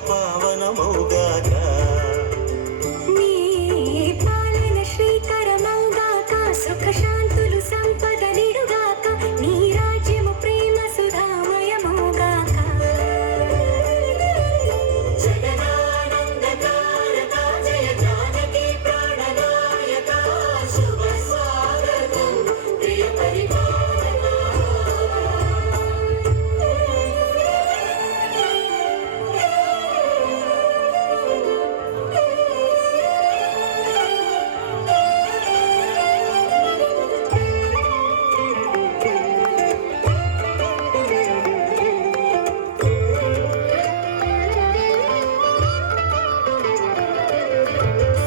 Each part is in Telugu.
పావనమౌగాక నీ పాలన శ్రీకరమౌగాక సుఖ శాంతులు సంపద నిడుగాక నీ రాజ్యము ప్రేమ సుధామయమౌగాక జగదానందకారక జయ జానకి ప్రాణనాయక శుభ స్వాగతం ప్రియ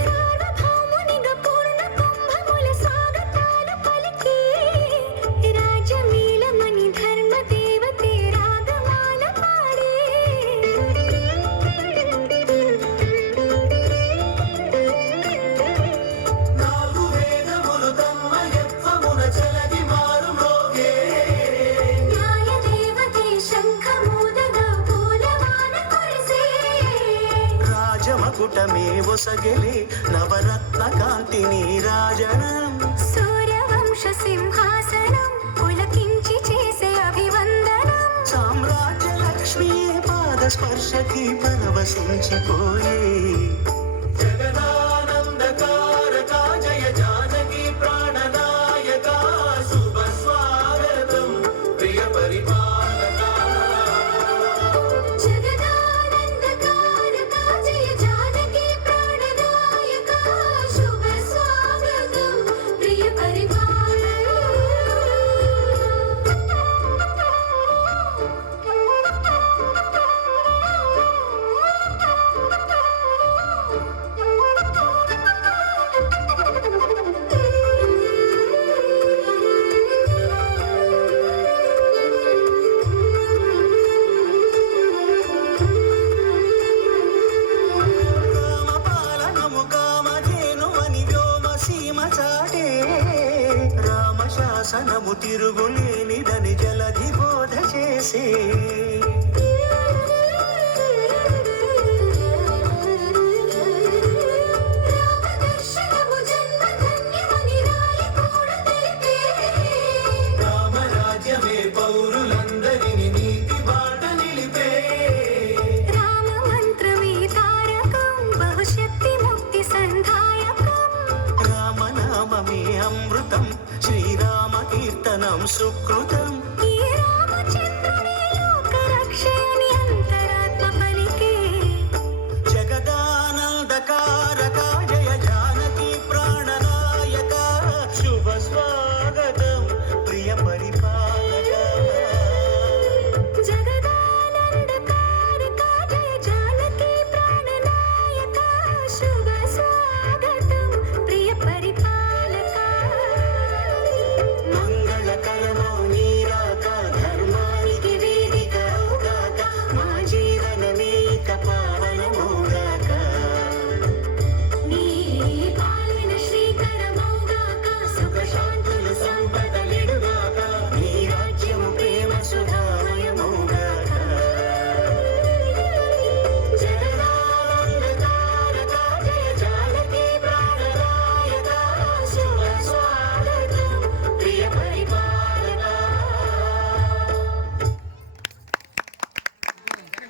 సార్వభౌమునిగా పూర్ణ కుంభముల స్వాగతాలు పలికి రాజమీలమణి ధర్మ దేవతే రాగమాల పాడి నాలుగు వేదములు తన్మయత్వమున చలది మారు మ్రోగే న్యాయ దేవతే శంఖమూదగా పూలవాన కురిసే రాజమకుటమే ఒసగెలే నవరత్న కాంతి నీరాజనం సూర్యవంశ సింహాసనం పులకించి చేసే అభివందనం సామ్రాజ్య లక్ష్మీ పాద స్పర్శకి పరవశించిపోయే జగదానందకారక జయ జానకి ప్రాణనాయక శుభ స్వాగతం ప్రియ పరిపాలక జగదానందకారక జయ జానకి ప్రాణనాయక శుభ స్వాగతం ప్రియ రామపాలనము కామధేనువని వ్యోమ సీమ చాటే రామశాసనము తిరుగులేనిదని జలధి బోధ చేసే రామదర్శనము జన్మధన్యమని రాయకూడ తెలిపే రామరాజ్యమే పౌరులందరిని నీతి బాట నిలిపే రామ మంత్రమే తారకం బహుశక్తి ముక్తి సంధాయకం రామనామమే అమృతం శ్రీరామ కీర్తనం సుకృతం